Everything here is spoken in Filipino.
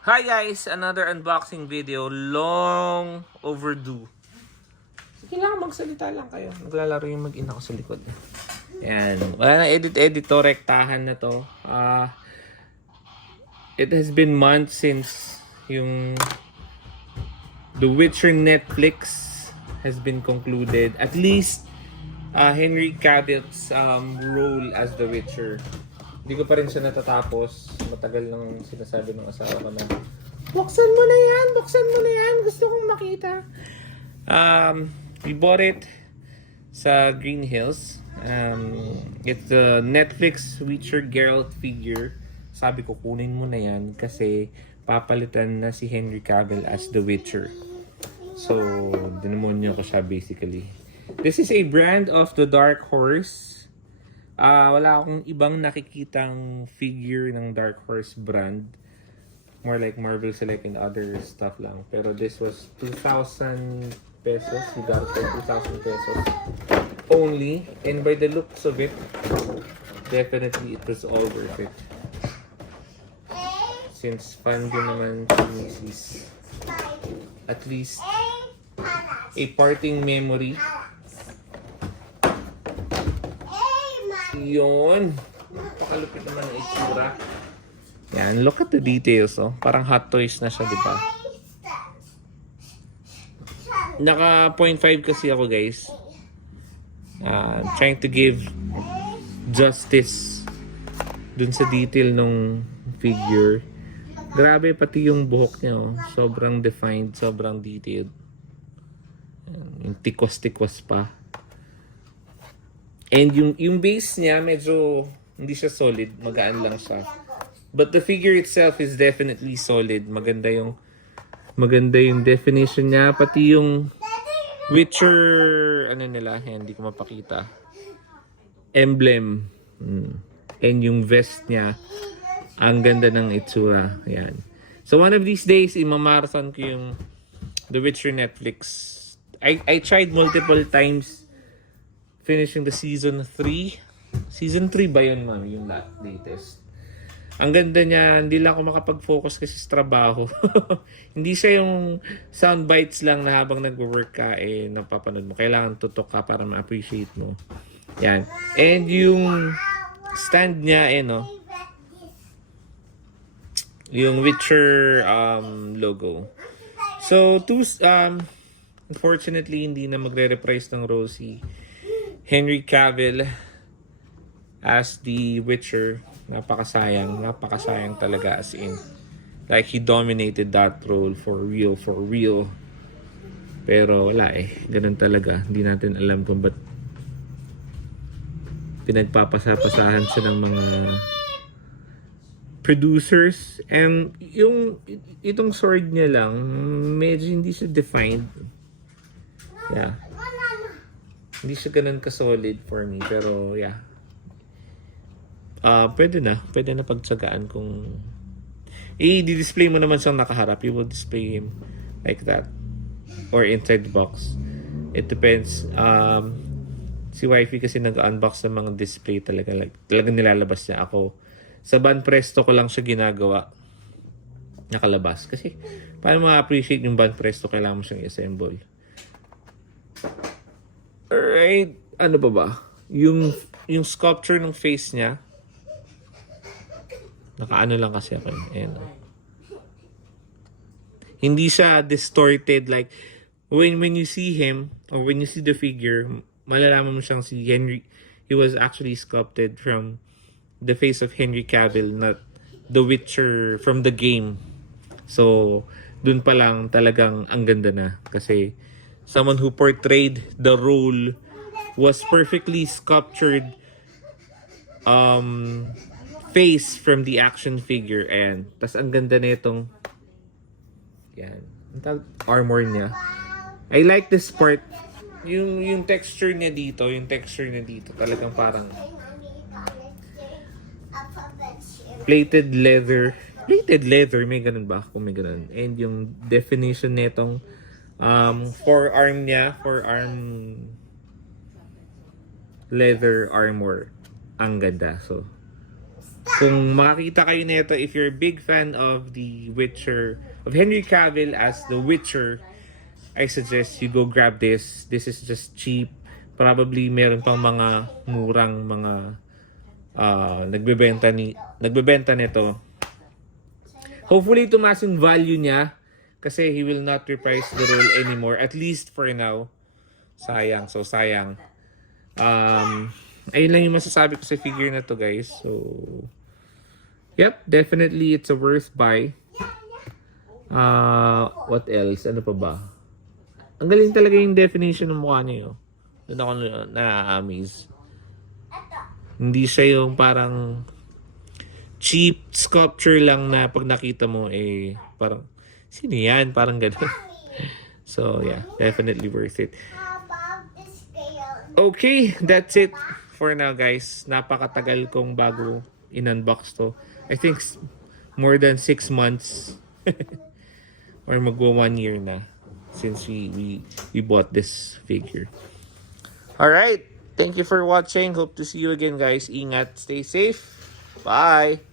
Hi guys! Another unboxing video. Long overdue. Kailangan magsalita lang kayo. Naglalaro yung mag-ina ko sa likod. Yan. Wala na edit-edit to. Rektahan na to. It has been months since yung The Witcher Netflix has been concluded. At least Henry Cavill's role as The Witcher. Hindi ko pa rin siya natatapos. Matagal nang sinasabi ng asawa ko na buksan mo na yan! Buksan mo na yan! Gusto kong makita. We bought it sa Green Hills. It's the Netflix Witcher Geralt figure. Sabi ko kunin mo na yan kasi papalitan na si Henry Cavill as The Witcher. So, dinamonyo ko siya basically. This is a brand of the Dark Horse. Wala akong ibang nakikitang figure ng Dark Horse brand. More like Marvel Select and other stuff lang. Pero this was 2,000 pesos. You got it for 2,000 pesos only. And by the looks of it, definitely it was all worth it. Since fan ko naman si Mrs. At least a parting memory. Yun. Napakalupit naman ang itsura. Yan, look at the details, oh. Parang Hot Toys na siya, di ba? Naka 0.5 kasi ako, guys. Trying to give justice dun sa detail nung figure. Grabe, pati yung buhok niya, oh. Sobrang defined, sobrang detailed. Yung tikwas-tikwas pa. And yung base niya, medyo hindi siya solid. Magaan lang siya. But the figure itself is definitely solid. Maganda yung definition niya. Pati yung Witcher, ano nila, hindi ko mapakita. Emblem. And yung vest niya, ang ganda ng itsura. Yan. So one of these days, imamarathon ko yung The Witcher Netflix. I tried multiple times finishing the season 3. Season 3 ba yun, ma'am? Yung latest. Ang ganda niya, hindi lang ako makapag-focus kasi sa trabaho. Hindi siya yung sound bites lang na habang nag-work ka, napapanood mo. Kailangan tutok ka para ma-appreciate mo. Yan. And yung stand niya, yung Witcher logo. So, unfortunately, hindi na magre-reprise ng Rosie Henry Cavill as the Witcher. Napakasayang talaga, as in. Like, he dominated that role for real. Pero wala ganun talaga. Hindi natin alam kung ba't pinagpapasapasahan siya ng mga producers. And itong sword niya lang, medyo hindi siya defined. Yeah. Hindi siya ganun ka-solid for me. Pero, yeah. Pwede na pagtsagaan kung i-display mo naman siyang nakaharap. You will display him like that. Or inside the box. It depends. Si wifey kasi nag-unbox ng mga display talaga. Like, talagang nilalabas niya ako. Sa band presto ko lang siya ginagawa. Nakalabas. Kasi, para ma-appreciate yung band presto, kailangan mo siyang i-assemble. Alright, ano pa ba? Yung sculpture ng face niya. Nakaano lang kasi ako. Hindi siya distorted like when you see him or when you see the figure, malalaman mo siyang si Henry. He was actually sculpted from the face of Henry Cavill, not the Witcher from the game. So, dun pa lang talagang ang ganda na kasi someone who portrayed the role was perfectly sculptured face from the action figure. And tas ang ganda nitong yan, armor niya. I like this part. Yung texture niya dito, talagang parang plated leather, may ganun ba? Kung may ganun. And yung definition nitong forearm leather armor, ang ganda. So Kung makakita kayo nito, if you're a big fan of The Witcher, of Henry Cavill as The Witcher, I suggest you go grab this. This is just cheap. Probably meron pang mga murang mga nagbebenta nito. Hopefully tumaas yung value niya kasi he will not reprise the role anymore, at least for now. Sayang, so sayang. Ayun lang yung masasabi ko sa figure na to, guys. So yep, definitely it's a worth buy. What else? Ano pa ba? Ang galing talaga yung definition ng mukha niya. Doon ako na-amaze. Hindi siya yung parang cheap sculpture lang na pag nakita mo parang sino yan? Parang gano'n. So yeah, definitely worth it. Okay, that's it for now, guys. Napakatagal kong bago in-unbox to. I think more than 6 months or magwa 1 year na since we bought this figure. Alright, thank you for watching. Hope to see you again, guys. Ingat, stay safe. Bye.